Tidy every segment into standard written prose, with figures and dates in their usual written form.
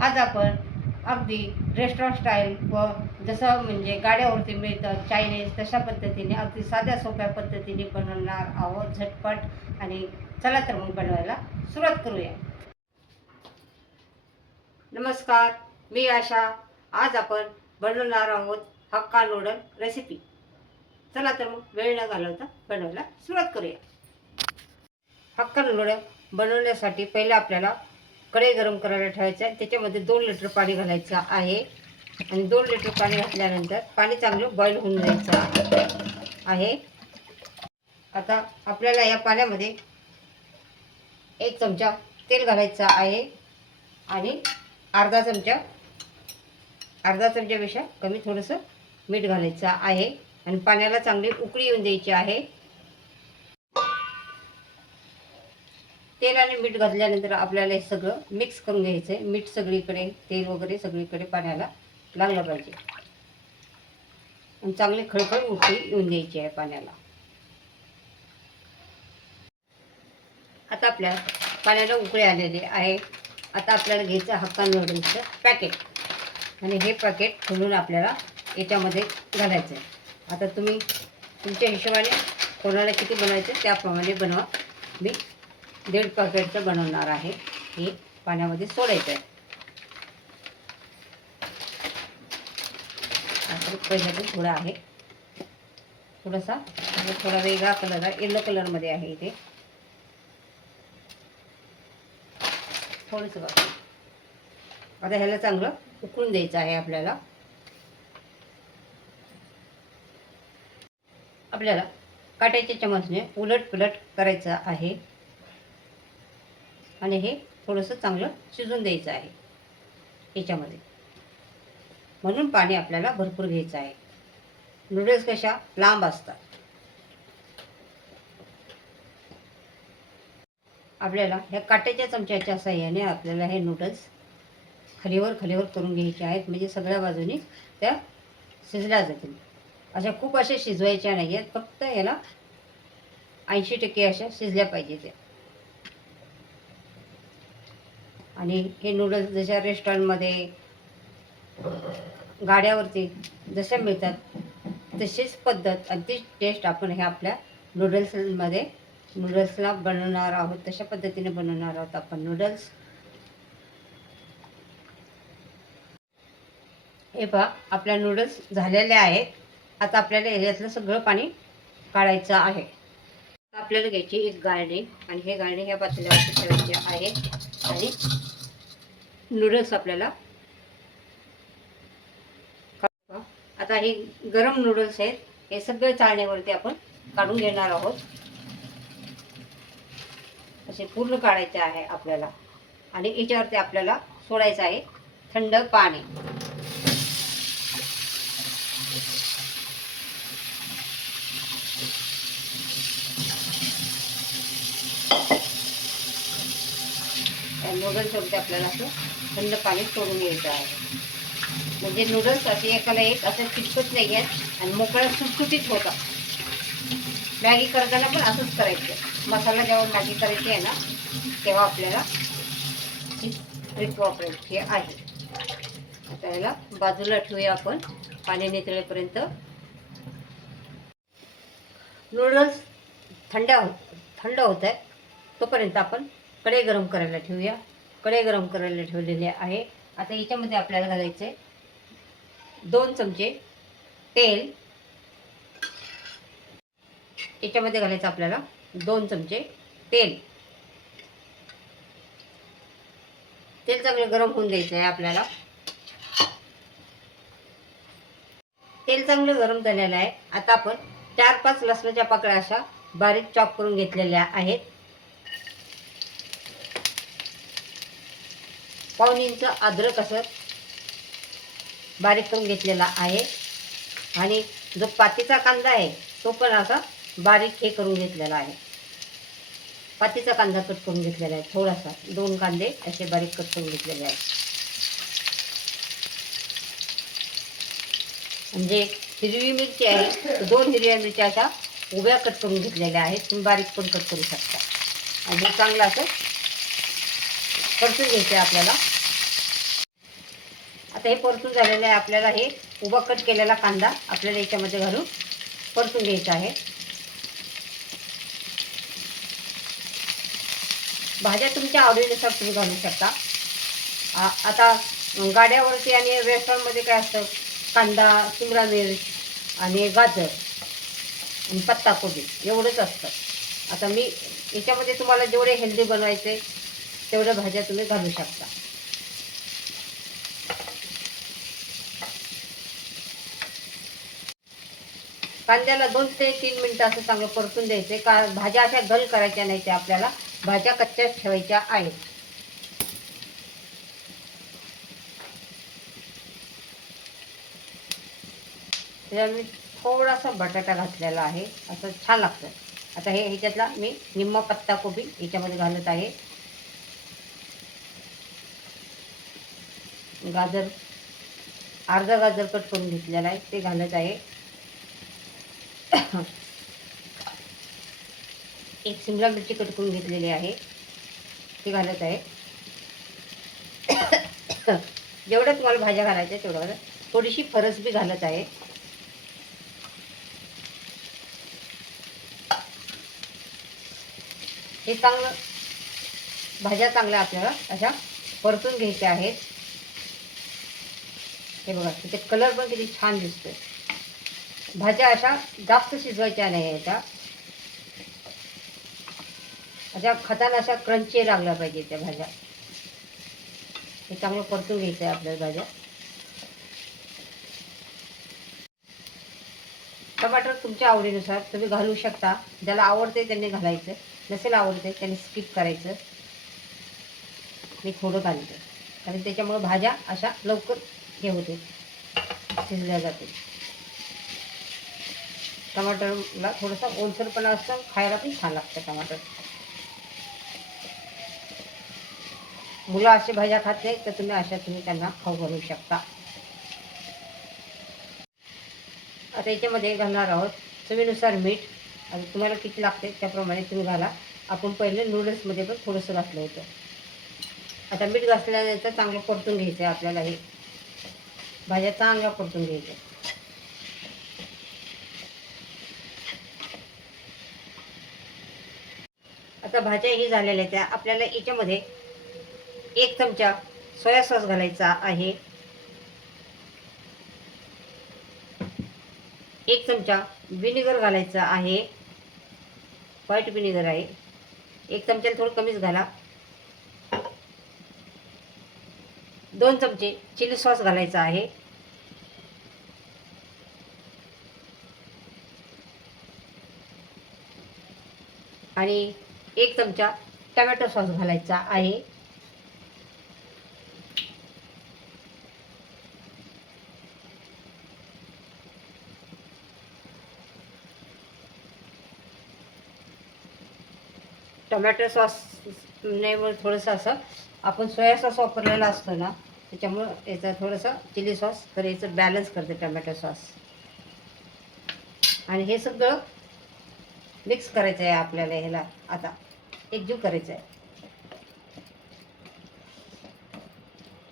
आज आपण अगदी रेस्टॉरंट स्टाईल व जसं म्हणजे गाड्यावरती मिळतं चायनीज तशा पद्धतीने अगदी साध्या सोप्या पद्धतीने बनवणार आहोत झटपट. आणि चला तर मग बनवायला सुरुवात करूया. नमस्कार, मी आशा. आज आपण बनवणार आहोत हक्का नूडल रेसिपी. चला तर मग वेळ न घालवता बनवायला सुरुवात करूया. हक्का नूडल बनवण्यासाठी पहिले आपल्याला कढई गरम करायला ठेवायचं आहे. त्याच्यामध्ये 2 लिटर पाणी घालायचं आहे आणि 2 लिटर पाणी घातल्यानंतर पाणी चांगलं बॉईल होऊन जायचं आहे. आता आपल्याला या पाण्यामध्ये 1 चमचा तेल घालायचं आहे आणि अर्धा चमच्यापेक्षा कमी थोडंसं मीठ घालायचं आहे आणि पाण्याला चांगली उकळी येऊन द्यायची आहे. तेल आणि मीठ घातल्यानंतर आपल्याला हे सगळं मिक्स करून घ्यायचं आहे. मीठ सगळीकडे, तेल वगैरे सगळीकडे पाण्याला लागलं पाहिजे आणि चांगली खळखळ उकळी येऊन द्यायची आहे पाण्याला. आता आपल्या पाण्याला उकळी आलेली आहे. आता आपल्याला घ्यायचं हक्का नूडल्सचं पॅकेट आणि हे पॅकेट खोलून आपल्याला याच्यामध्ये घालायचं आहे. आता तुम्ही तुमच्या हिशोबाने कोणाला किती बनवायचं त्याप्रमाणे बनवा. मी 1.5 पॅकेटचं बनवणार आहे. हे पाण्यामध्ये सोडायचं आहे. आता पहिल्यातून थोडा आहे, थोडासा म्हणजे थोडा वेगळा कलर आहे, येलो कलरमध्ये आहे इथे थोडंसं बघा. आता ह्याला चांगलं उकळून द्यायचं आहे. आपल्याला काट्याच्या चमचने उलट पुलट करायचं आहे आणि हे थोडंसं चांगलं शिजून द्यायचं आहे याच्यामध्ये. म्हणून पाणी आपल्याला भरपूर घ्यायचं आहे. नूडल्स कशा लांब असतात. आपल्याला ह्या काट्याच्या चमच्याच्या साहाय्याने आपल्याला हे नूडल्स खालीवर करून घ्यायचे आहेत, म्हणजे सगळ्या बाजूनी त्या शिजल्या जातील. खूप अशा शिजवायच्या नाही आहेत, फक्त याला 80% अशा शिजल्या पाहिजे त्या. आणि हे नूडल्स जशा रेस्टॉरंटमध्ये गाड्यावरती जशा मिळतात तशीच पद्धत आणि तीच टेस्ट आपण हे आपल्या नूडल्सला बनवणार आहोत. तशा पद्धतीने बनवणार आहोत आपण नूडल्स. हे पहा, आपल्या नूडल्स झालेल्या आहेत. आता आपल्याला याच्यातलं सगळं पाणी काढायचं आहे. आपल्याला घ्यायची एक गाळणी आणि हे गाळणी ह्या पातेल्यावरती ठेवायचे आहे आणि नूडल्स आपल्याला आता हे गरम नूडल्स आहेत, हे सगळे चाळणीवरती आपण काढून घेणार आहोत. असे पूर्ण काढायचे आहे आपल्याला आणि याच्यावरती आपल्याला सोडायचं आहे थंड पाणी. नूडल्सवरती आपल्याला असं थंड पाणी सोडून घ्यायचं आहे, म्हणजे नूडल्स असे एकाला एक असं चिटकत नाही आहेत आणि मोकळ्या सुटसुटीत होतात. मॅगी करताना पण असंच करायचं. मसाला जेव्हा मॅगी करायची आहे ना तेव्हा आपल्याला ही ट्रिक वापरायची आहे. आता याला बाजूला ठेवूया आपण पाणी नितळेपर्यंत. नूडल्स थंड होत आहे तोपर्यंत आपण कढई गरम करायला ठेवूया. कढई गरम करायला ठेवलेली आहे. आता याच्यामध्ये आपल्याला घालायचे 2 चमचे तेल. याच्यामध्ये घालायचं आपल्याला 2 चमचे तेल. तेल चांगलं गरम होऊन द्यायचं आहे आपल्याला. तेल चांगलं गरम झालेलं आहे. आता आपण 4-5 लसणाच्या पाकळ्या अशा बारीक चॉप करून घेतलेल्या आहेत. 1/4 इंच अद्रक असं बारीक करून घेतलेला आहे आणि जो पातीचा कांदा आहे तो पण असा बारीक हे करून घेतलेला आहे. पातीचा कांदा कट करून घेतलेला आहे थोडासा. 2 कांदे असे बारीक कट करून घेतलेले आहेत. म्हणजे हिरवी मिरची आहे तर 2 हिरव्या मिरच्या अशा उभ्या कट करून घेतलेल्या आहेत. तुम्ही बारीक पण कट करू शकता. आणि चांगलं असं परतून घ्यायचं आपल्याला. आता हे परतून झालेलं आहे. आपल्याला हे उभा कट केलेला कांदा आपल्याला याच्यामध्ये घालून परतून घ्यायचा आहे. भाज्या तुमच्या आवडीनुसार तुम्ही घालू शकता. आता गाड्यावरती आणि रेस्टॉरंटमध्ये काय असतं, कांदा, शिमला मिर्च आणि गाजर आणि पत्ताकोबी एवढंच असतं. आता मी याच्यामध्ये तुम्हाला जेवढे हेल्दी बनवायचे तेवढ्या भाज्या तुम्ही घालू शकता. कांद्याला 2 ते 3 मिनिटं असं चांगलं परतून द्यायचे. का भाज्या अशा गल करायच्या नाही, त्या आपल्याला भाज्या कच्च्याच ठेवायच्या आहेत. त्याच्यात मी थोडासा बटाटा घातलेला आहे, असं छान लागतं. आता हे ह्याच्यातला मी निम्मा पत्ताकोबी याच्यामध्ये घालत आहे. गाजर, अर्धा गाजर कट करून घेतलेला आहे ते घालत आहे. एक शिमला मिरची कट करून घेतलेली आहे ती घालत आहे. जेवढं तुम्हाला भाज्या घालायच्या तेवढं. थोडीशी फरस बी घालत आहे. हे चांगलं भाज्या चांगल्या आपल्याला अशा परतून घ्यायच्या आहेत. हे बघा त्याचे कलर पण किती छान दिसतोय. भाज्या अशा जास्त शिजवायच्या नाही, याच्या अशा खाताना अशा क्रंची लागल्या पाहिजे त्या भाज्या. हे चांगलं परतून घ्यायचं आहे आपल्याला भाज्या. टमाटर तुमच्या आवडीनुसार तुम्ही घालू शकता. ज्याला आवडते त्यांनी घालायचं, नसेल आवडते त्यांनी स्किप करायचं. मी थोडं घालते कारण त्याच्यामुळे भाज्या अशा लवकर हे होते, शिजल्या जाते. टमाटरला थोडासा ओलसरपणा असतं, खायला पण छान लागतं टमाटर. मुलं अशी भाज्या खात नाही तर तुम्ही त्यांना खाऊ घालू शकता. आता याच्यामध्ये घालणार आहोत चवीनुसार मीठ. आता तुम्हाला किती लागते त्याप्रमाणे तुम्ही घाला. आपण पहिले नूडल्समध्ये पण थोडंसं घातलं होतं. आता मीठ घातल्यानंतर चांगलं परतून घ्यायचं आहे आपल्याला. हे भाज्या चांगल्या परतून घ्यायच्या. आता भाज्या ही झालेल्या आहेत. आपल्याला याच्यामध्ये 1 चमचा सोया सॉस घालायचा आहे. 1 चमचा विनेगर घालायचा आहे. व्हाईट विनेगर आहे. 1 चमच्याला थोडं कमीच घाला. 2 चमचे चिली सॉस घालायचा आहे. आणि 1 चमचा टमॅटो सॉस घालायचा आहे. टमॅटो सॉस नाही, थोडंसं असं आपण सोया सॉस वापरलेला असतो ना, त्याच्यामुळं याचं थोडंसं चिली सॉस तर याचं बॅलन्स करते टमॅटो सॉस. आणि हे सगळं मिक्स करायचं आहे आपल्याला. ह्याला आता एकजीव करायचं आहे.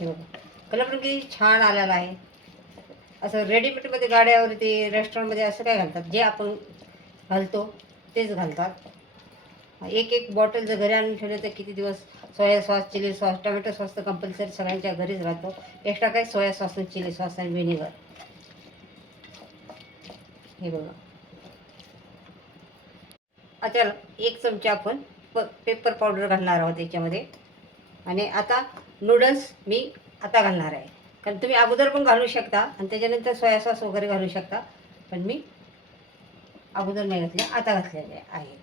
हे बघा कलर पण किती छान आलेला आहे. असं रेडीमेडमध्ये गाड्यावरती रेस्टॉरंटमध्ये असं काय घालतात, जे आपण घालतो तेच घालतात. एक बॉटल जर घरी आणून ठेवलं तर किती दिवस. Soya sauce, chilli sauce, tomato sauce तर कंपल्सरी सगळ्यांच्या घरीच राहतो. एक्स्ट्रा काय सोया सॉस, चिली सॉस आणि व्हिनेगर. हे बघा आता 1 चमचा आपण पेपर पावडर घालणार आहोत याच्यामध्ये. आणि आता नूडल्स मी आता घालणार आहे. कारण तुम्ही अगोदर पण घालू शकता आणि त्याच्यानंतर सोया सॉस वगैरे घालू शकता, पण मी अगोदर नाही घातले, आता घातलेले आहेत.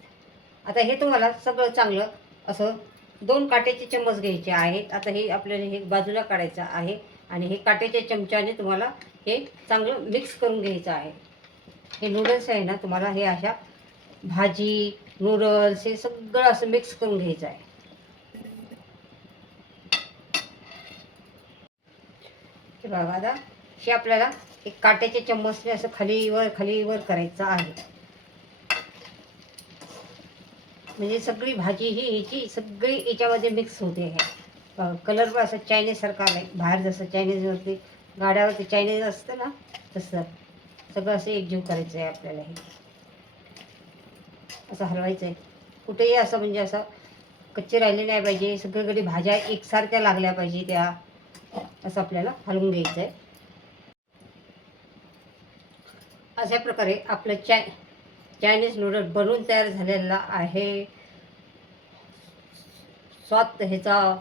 आता हे तुम्हाला सगळं चांगलं असं 2 काट्याचे चम्मच घ्यायचे आहेत. आता हे आपल्याला हे बाजूला काढायचं आहे आणि हे काट्याच्या चमच्याने तुम्हाला हे चांगलं मिक्स करून घ्यायचं आहे. हे नूडल्स आहे ना, तुम्हाला हे अशा भाजी, नूडल्स हे सगळं असं मिक्स करून घ्यायचं आहे. हे बघा आता हे आपल्याला एक काट्याच्या चम्मचने असं खालीवर करायचं आहे. म्हणजे सगळी भाजी ही ह्याची सगळी याच्यामध्ये मिक्स होते आहे. कलर पण असं चायनीजसारखा आला आहे. बाहेर जसं चायनीजवरती गाड्यावरती चायनीज असतं ना, तसं सगळं असं एकजीव करायचं आहे आपल्याला. हे असं हलवायचं आहे. कुठेही असं म्हणजे असं कच्चे राहिले नाही पाहिजे. सगळीकडे भाज्या एकसारख्या लागल्या पाहिजे त्या, असं आपल्याला हलवून घ्यायचं आहे. अशा प्रकारे आपलं चायनीज नूडल बनवून तयार झालेला आहे. स्वाद ह्याचा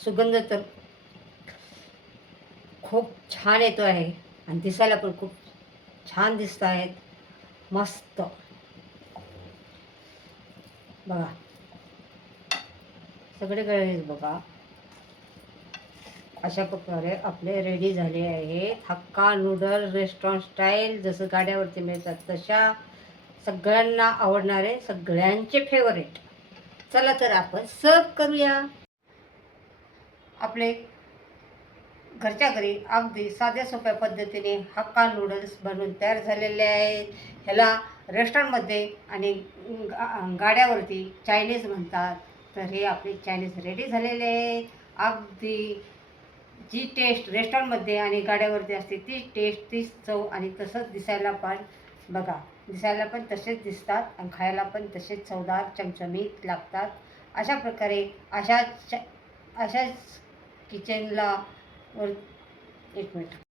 सुगंध तर खूप छान येतो आहे आणि दिसायला पण खूप छान दिसत आहेत. मस्त बघा, सगळीकडे बघा. अशा प्रकारे आपले रेडी झाले आहेत हक्का नूडल रेस्टॉरंट स्टाईल. जसं गाड्यावरती मिळतात तशा, सगळ्यांना आवडणारे, सगळ्यांचे फेवरेट. चला तर आपण सर्व करूया. आपले घरच्या घरी अगदी साध्या सोप्या पद्धतीने हक्का नूडल्स बनवून तयार झालेले आहेत. ह्याला रेस्टॉरंटमध्ये आणि गाड्यावरती चायनीज म्हणतात. तर हे आपले चायनीज रेडी झालेले आहेत. अगदी जी टेस्ट रेस्टॉरंटमध्ये आणि गाड्यावरती असते तीच टेस्ट, तीच चव आणि तसंच दिसायला पण बघा. दिसायला पण तसेच दिसतात आणि खायला पण तसेच चवदार चमचमीत लागतात. अशा प्रकारे अशाच किचनला वर एक मिनिट.